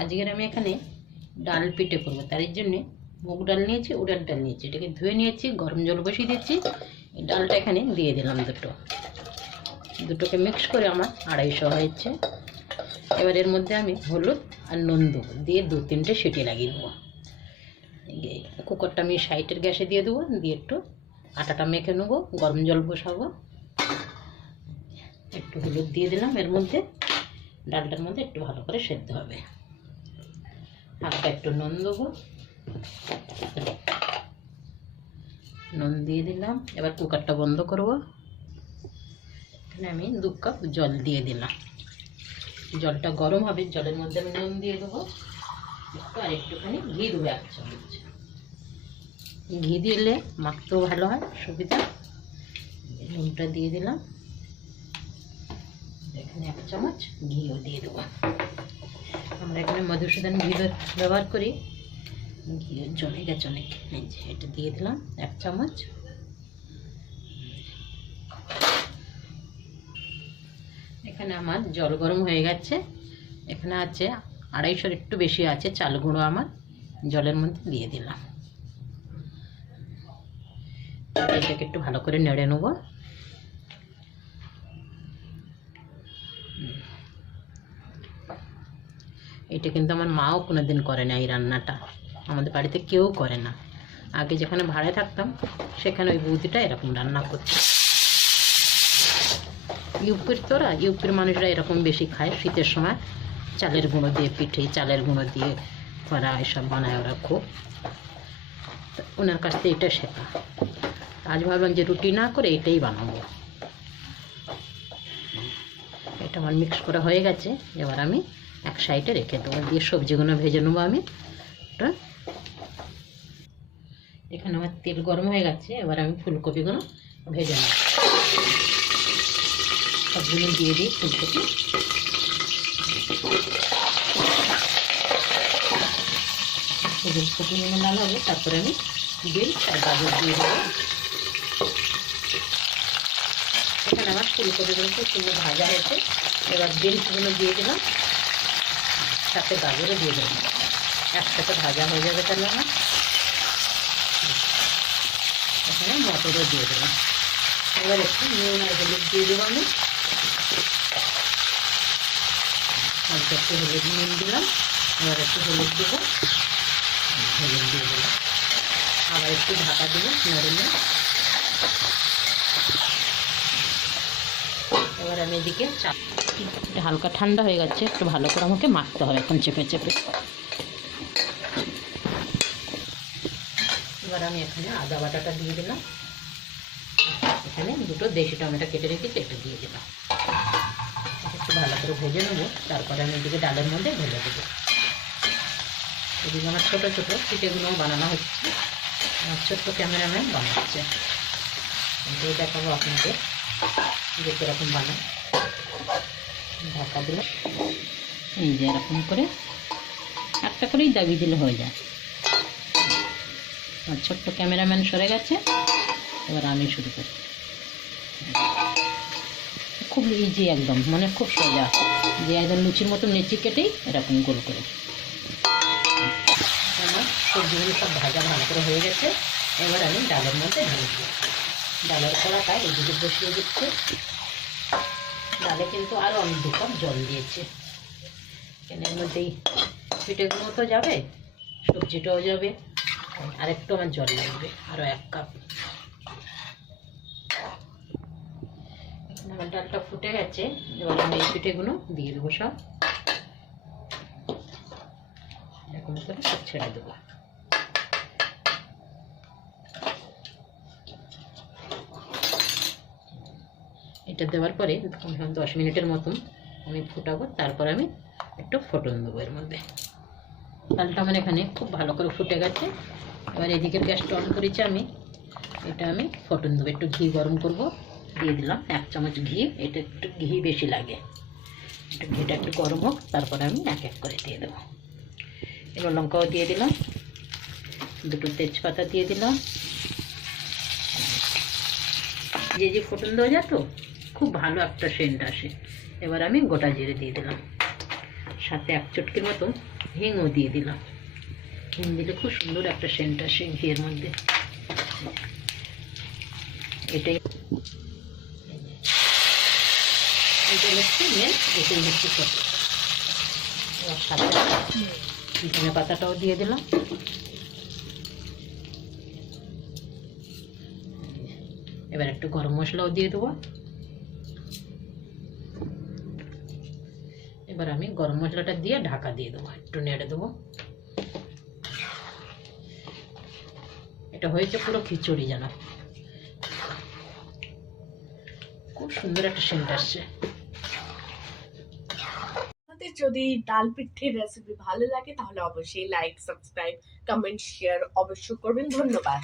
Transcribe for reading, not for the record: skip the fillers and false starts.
আজকের আমি এখানে ডাল পিঠে করব, তার জন্য মুগ ডাল নিয়েছি, উড়ান ডাল নিয়েছি, এটাকে ধুয়ে নিয়েছি, গরম জল বসিয়ে দিয়েছি। এই ডালটা এখানে দিয়ে দিলাম, দুটোকে মিক্স করে আমার 250 হয়েছে। এবার এর মধ্যে আমি হলুদ আর নুন দেবো, দিয়ে 2-3টে সিটি লাগিয়ে দেবো। কুকারটা আমি সাইডের গ্যাসে দিয়ে দেবো, দিয়ে একটু আটাটা মেখে নেবো, গরম জল বসাবো। একটু হলুদ দিয়ে দিলাম, এর মধ্যে ডালটার মধ্যে একটু ভালো করে সেদ্ধ হবে। হালকা একটু নুন দেবো, নুন দিয়ে দিলাম। এবার কুকারটা বন্ধ করব। এখানে আমি 2 কাপ জল দিয়ে দিলাম, জলটা গরম হবে, জলের মধ্যে আমি নুন দিয়ে দেবো, আর একটুখানি ঘি দেবো, 1 চামচ ঘি দিলে মাখতেও ভালো হয়, সুবিধা। নুনটা দিয়ে দিলাম, এখানে 1 চামচ ঘিও দিয়ে দেবো। আমরা এখানে মধুসূদন ঘি ব্যবহার করি, ঘি জলে গেছে অনেক। এটা দিয়ে দিলাম 1 চামচ। এখানে আমার জল গরম হয়ে গেছে, এখানে আছে 250 একটু বেশি আছে চাল গুঁড়ো, আমার জলের মধ্যে দিয়ে দিলাম। এটাকে একটু ভালো করে নেড়ে নেবো। এটা কিন্তু আমার মাও কোনোদিন করে না, এই রান্নাটা আমাদের বাড়িতে কেউ করে না। আগে যেখানে ভাড়ায় থাকতাম সেখানে ওই বৌদিটা এরকম রান্না করছে। ইউপির মানুষরা এরকম বেশি খায় শীতের সময়, চালের গুঁড়ো দিয়ে পিঠে, চালের গুঁড়ো দিয়ে করা এসব বানায় ওরা খুব। ওনার কাছ থেকে এটা শেখা। আজ ভাবলাম যে রুটি না করে এটাই বানাবো। এটা আমার মিক্স করা হয়ে গেছে, এবার আমি এক সাইডে রেখে দেবো, দিয়ে সবজিগুলো ভেজে নেবো আমি। এখানে আমার তেল গরম হয়ে গেছে, এবার আমি ফুলকপিগুলো ভেজে নেব। সবগুলো দিয়ে দিই ফুলকপি। ফুলকপিগুলো লাল হবে, তারপরে আমি বিনস আর গাজর দিয়ে দেবো। এখানে আমার ফুলকপিগুলো খুব সুন্দর ভাজা হয়েছে, এবার বিনসগুলো দিয়ে দিলাম, সাথে গাজরও দিয়ে দেবো, একসাথে ভাজা হয়ে যাবে। তাহলে আমার এখানে মটরও দিয়ে দেবো। এবার একটু নুন আর হলুদ দিয়ে দেবো আমি, হালকা একটু হলুদ নুন দিলাম, এবার একটু হলুদ দেবো, হলুদ দিয়ে দিলাম, আবার একটু ঢাকা দেবো নরমে। এবার আমি এদিকে হালকা ঠান্ডা হয়ে গেছে, একটু ভালো করে আমাকে মাখতে হবে এখন চেপে চেপে। এবার আমি এখানে আদা বাটাটা দিয়ে দিলাম, এখানে 2টো দেশি টমেটো কেটে রেখেছি, এটা দিয়ে দিলাম। একটু ভালো করে ভেজে নেবো, তারপরে আমি এদিকে ডালের মধ্যে ঢেলে দেবো। এদিকে আমার ছোটো ছোটো পিঠেগুলো বানানো হচ্ছে, আমার ছোট্ট ক্যামেরাম্যান বানাচ্ছে, এটাই দেখাবো আপনাকে যে কীরকম বানায়। ঢাকা দিলে এই যে এরকম করে একটা করেই দাবিয়ে দিলে হয়ে যায়। আমার ছোট্ট ক্যামেরাম্যান সরে গেছে, এবার আমি শুরু করি। খুব ইজি একদম, মানে খুব সোজা, যে একদম লুচির মতো নেচি কেটেই এরকম গোল করে। আমার সবজিগুলো সব ভাজা ভালো করে হয়ে গেছে, এবার আমি ডালের মধ্যে ঢেলে দিই। ডালের কড়াটা এদিকে বসিয়ে দিচ্ছি। ডালে কিন্তু আরও আমি 2 কাপ জল দিয়েছি, এর মধ্যেই পিঠেগুলো তো যাবে, সবজিটাও যাবে, আর একটু আমার জল লাগবে, আরও 1 কাপ। আমার ডালটা ফুটে গেছে, এবার আমি এই পিঠেগুলো দিয়ে দেবো সব, এরকম করে সব ছেড়ে দেবো। এটা দেওয়ার পরে 10 মিনিটের মতন আমি ফুটাবো, তারপর আমি একটু ফোটন দেবো এর মধ্যে। ডালটা আমার এখানে খুব ভালো করে ফুটে গেছে, এবার এদিকের গ্যাসটা অন করেছি আমি, এটা আমি ফোটন দেবো। একটু ঘি গরম করব, দিয়ে দিলাম 1 চামচ ঘি, এটা একটু ঘি বেশি লাগে, একটু ঘিটা একটু গরম হোক, তারপরে আমি এক এক করে দিয়ে দেবো। এবার লঙ্কাও দিয়ে দিলাম, 2টো তেজপাতা দিয়ে দিলাম। যে ফোটন দেওয়া যায় তো খুব ভালো একটা সেন্ট আসে। এবার আমি গোটা জিরে দিয়ে দিলাম, সাথে এক চটকির মতো হিংও দিয়ে দিলাম। হিং দিলে খুব সুন্দর একটা সেন্ট আসে ঘিয়ের মধ্যে। এটাই হচ্ছে মেন, এটাই হচ্ছে সব। এবার সাথে ধনে পাতাটাও দিয়ে দিলাম। এবার একটু গরম মশলাও দিয়ে দেবো। এবার আমি গরম মশলাটা দিয়ে ঢাকা দিয়ে দেবো, একটু নেড়ে দেবো। এটা হয়েছে পুরো খিচুড়ি যেন, খুব সুন্দর একটা সেন্ট আসছে। যদি ডাল পিঠের রেসিপি ভালো লাগে তাহলে অবশ্যই লাইক, সাবস্ক্রাইব, কমেন্ট, শেয়ার অবশ্যই করবেন। ধন্যবাদ।